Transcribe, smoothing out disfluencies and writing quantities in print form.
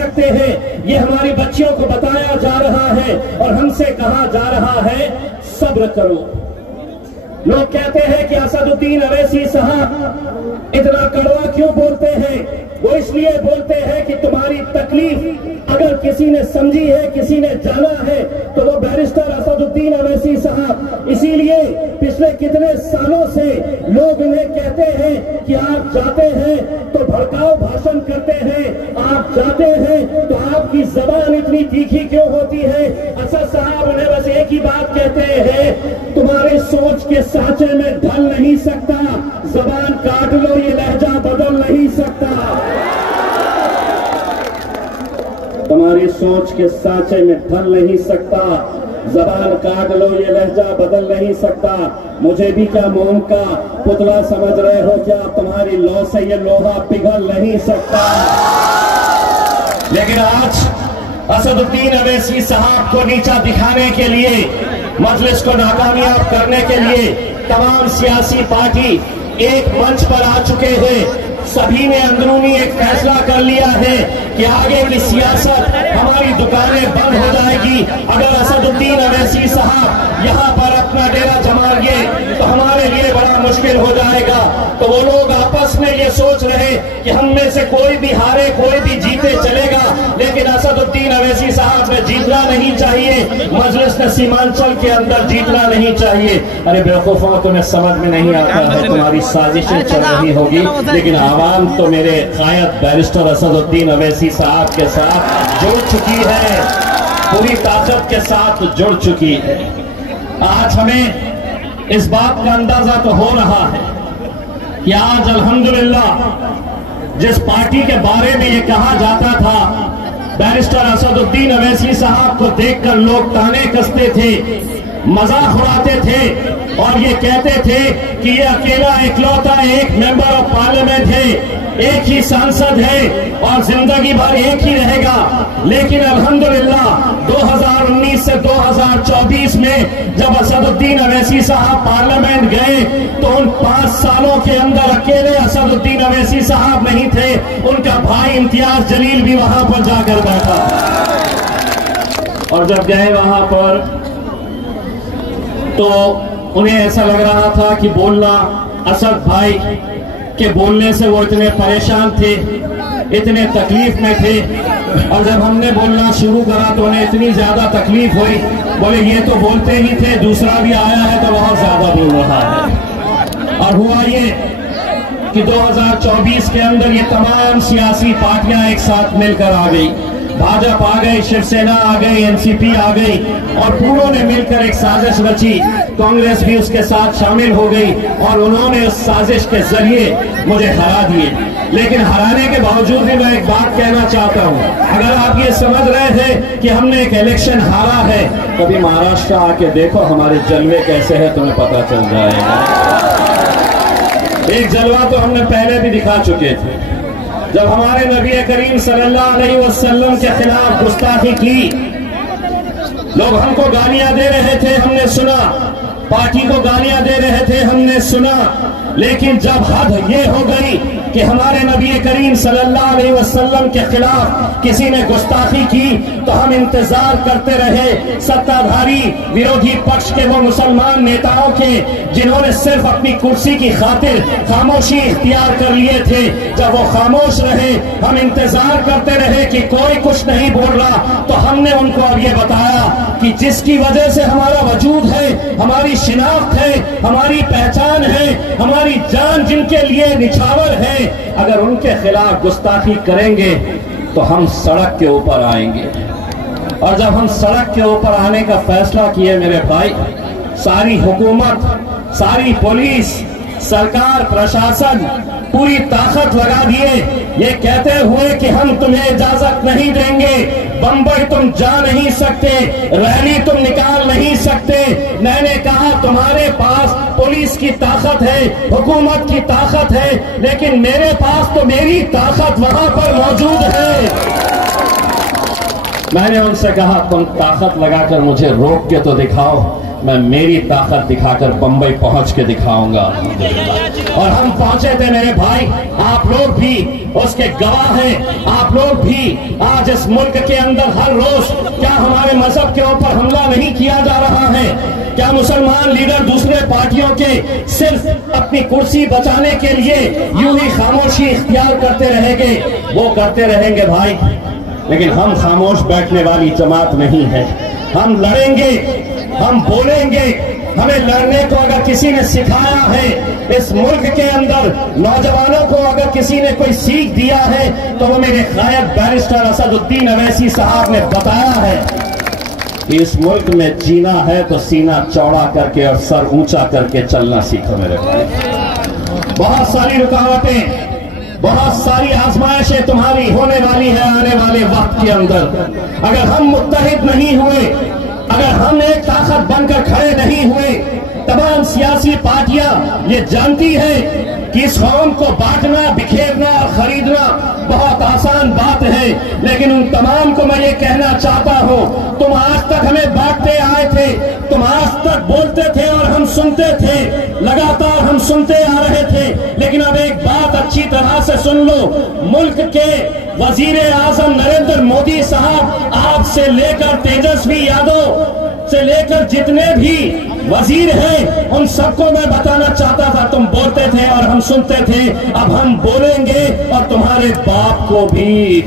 सकते हैं, ये हमारी बच्चियों को बताया जा रहा है और हमसे कहा जा रहा है सब्र करो। लोग कहते हैं कि असदुद्दीन अवैसी साहब इतना कड़वा क्यों बोलते हैं? वो इसलिए बोलते हैं कि तुम्हारी तकलीफ अगर किसी ने समझी है, किसी ने जाना है, तो वो बैरिस्टर असदुद्दीन अवैसी साहब। इसीलिए पिछले कितने सालों से लोग इन्हें कहते हैं कि आप जाते हैं तो भड़काऊ भाषण करते हैं, आप जाते हैं तो आपकी जबान इतनी तीखी क्यों होती है? असद साहब उन्हें बस एक ही बात कहते हैं, तुम्हारे सोच के सांचे में ढल नहीं सकता, जबान काट लो, ये लहजा बदल नहीं सकता। तुम्हारी सोच के सांचे में ढल नहीं सकता, जबान काट लो, ये लहजा बदल नहीं सकता। मुझे भी क्या मोम का पुतला समझ रहे हो क्या? तुम्हारी लौ से ये लोहा पिघल नहीं सकता। लेकिन आज असदुद्दीन अवैसी साहब को नीचा दिखाने के लिए, मजलिस को नाकामयाब करने के लिए तमाम सियासी पार्टी एक मंच पर आ चुके हैं। सभी ने अंदरूनी एक फैसला कर लिया है कि आगे की सियासत, हमारी दुकानें बंद हो जाएगी। अगर असदुद्दीन अवैसी साहब यहाँ पर अपना डेरा जमाएंगे तो हमारे लिए बड़ा मुश्किल हो जाएगा। तो वो लोग आपस में ये सोच रहे कि हम में से कोई भी हारे, कोई भी जीते चलेगा, लेकिन असदुद्दीन अवैसी साहब ने जीतना नहीं चाहिए, मजलिस ने सीमांचल के अंदर जीतना नहीं चाहिए। अरे बेवकूफों, तुम्हें समझ में नहीं आता है, तुम्हारी साजिशें चल रही होगी, लेकिन आवाम तो मेरे कायद बैरिस्टर असदुद्दीन अवैसी साहब के साथ जुड़ चुकी है, पूरी ताकत के साथ जुड़ चुकी है। आज हमें इस बात का अंदाजा तो हो रहा है कि आज अल्हम्दुलिल्लाह जिस पार्टी के बारे में ये कहा जाता था, बैरिस्टर असदुद्दीन अवैसी साहब को देखकर लोग ताने कसते थे, मजाक उड़ाते थे और ये कहते थे कि ये अकेला इकलौता एक मेंबर ऑफ पार्लियामेंट है, एक ही सांसद है और जिंदगी भर एक ही रहेगा। लेकिन अल्हम्दुलिल्लाह 2019 से 2024 में जब असदुद्दीन अवैसी साहब पार्लियामेंट गए तो उन 5 सालों के अंदर अकेले असदुद्दीन अवैसी साहब नहीं थे, उनका भाई इम्तियाज जलील भी वहां पर जाकर बैठा। और जब गए वहां पर तो उन्हें ऐसा लग रहा था कि बोलना, असद भाई के बोलने से वो इतने परेशान थे, इतने तकलीफ में थे। और जब हमने बोलना शुरू करा तो उन्हें इतनी ज्यादा तकलीफ हुई, बोले ये तो बोलते ही थे, दूसरा भी आया है तो बहुत ज्यादा बोल रहा है। और हुआ ये कि 2024 के अंदर ये तमाम सियासी पार्टियां एक साथ मिलकर आ गई, भाजपा आ गई, शिवसेना आ गई, एनसीपी आ गई और पूरों ने मिलकर एक साजिश रची। कांग्रेस भी उसके साथ शामिल हो गई और उन्होंने उस साजिश के जरिए मुझे हरा दिए। लेकिन हराने के बावजूद भी मैं एक बात कहना चाहता हूं, अगर आप ये समझ रहे थे कि हमने एक इलेक्शन हारा है, कभी महाराष्ट्र आके देखो हमारे जलवे कैसे है, तुम्हें पता चल जाएगा। एक जलवा तो हमने पहले भी दिखा चुके थे, जब हमारे नबी करीम सल्लल्लाहु अलैहि वसल्लम के खिलाफ गुस्ताखी की, लोग हमको गालियां दे रहे थे, हमने सुना, पार्टी को गालियां दे रहे थे, हमने सुना। लेकिन जब हद ये हो गई कि हमारे नबी करीम सल्लल्लाहु अलैहि वसल्लम के खिलाफ किसी ने गुस्ताखी की तो हम इंतजार करते रहे सत्ताधारी विरोधी पक्ष के वो मुसलमान नेताओं के जिन्होंने सिर्फ अपनी कुर्सी की खातिर खामोशी इख्तियार कर लिए थे। जब वो खामोश रहे, हम इंतजार करते रहे कि कोई कुछ नहीं बोल रहा, तो हमने उनको अब ये बताया कि जिसकी वजह से हमारा वजूद है, हमारी शिनाख्त है, हमारी पहचान है, हमारी जान जिनके लिए निछावर है, अगर उनके खिलाफ गुस्ताखी करेंगे तो हम सड़क के ऊपर आएंगे। और जब हम सड़क के ऊपर आने का फैसला किए मेरे भाई, सारी हुकूमत, सारी पुलिस, सरकार, प्रशासन पूरी ताकत लगा दिए ये कहते हुए कि हम तुम्हें इजाजत नहीं देंगे, बंबई तुम जा नहीं सकते, रैली तुम निकाल नहीं सकते। मैंने कहा तुम्हारे पास पुलिस की ताकत है, हुकूमत की ताकत है, लेकिन मेरे पास तो मेरी ताकत वहां पर मौजूद है। मैंने उनसे कहा तुम ताकत लगाकर मुझे रोक के तो दिखाओ, मैं मेरी ताकत दिखाकर बंबई पहुंच के दिखाऊंगा। और हम पहुंचे थे मेरे भाई, आप लोग भी उसके गवाह हैं। आप लोग भी आज इस मुल्क के अंदर हर रोज क्या हमारे मजहब के ऊपर हमला नहीं किया जा रहा है? क्या मुसलमान लीडर दूसरे पार्टियों के सिर्फ अपनी कुर्सी बचाने के लिए यूं ही खामोशी इख्तियार करते रहेंगे? वो करते रहेंगे भाई, लेकिन हम खामोश बैठने वाली जमात नहीं है। हम लड़ेंगे, हम बोलेंगे। हमें लड़ने को अगर किसी ने सिखाया है इस मुल्क के अंदर, नौजवानों को अगर किसी ने कोई सीख दिया है तो वो मेरे गायब बैरिस्टर असदुद्दीन अवैसी साहब ने बताया है कि इस मुल्क में जीना है तो सीना चौड़ा करके और सर ऊंचा करके चलना सीखो मेरे भाई। बहुत सारी रुकावटें, बहुत सारी आजमाइशें तुम्हारी होने वाली है आने वाले वक्त के अंदर। अगर हम मुत्तहिद नहीं हुए, अगर हम एक ताकत बनकर खड़े नहीं हुए, तमाम सियासी पार्टियां ये जानती है कि इस कौम को बांटना, बिखेरना और खरीदना बहुत आसान बात है, लेकिन उन तमाम को मैं ये कहना चाहता हूं, तुम आज तक हमें बांटते आए थे, तुम आज तक बोलते थे और हम सुनते थे, लगातार हम सुनते आ रहे थे, लेकिन अब एक बात अच्छी तरह से सुन लो, मुल्क के वजीर आजम नरेंद्र मोदी साहब आपसे लेकर तेजस्वी यादव से लेकर जितने भी वजीर हैं उन सबको मैं बताना चाहता था, तुम बोलते थे और हम सुनते थे, अब हम बोलेंगे और तुम्हारे बाप को भी।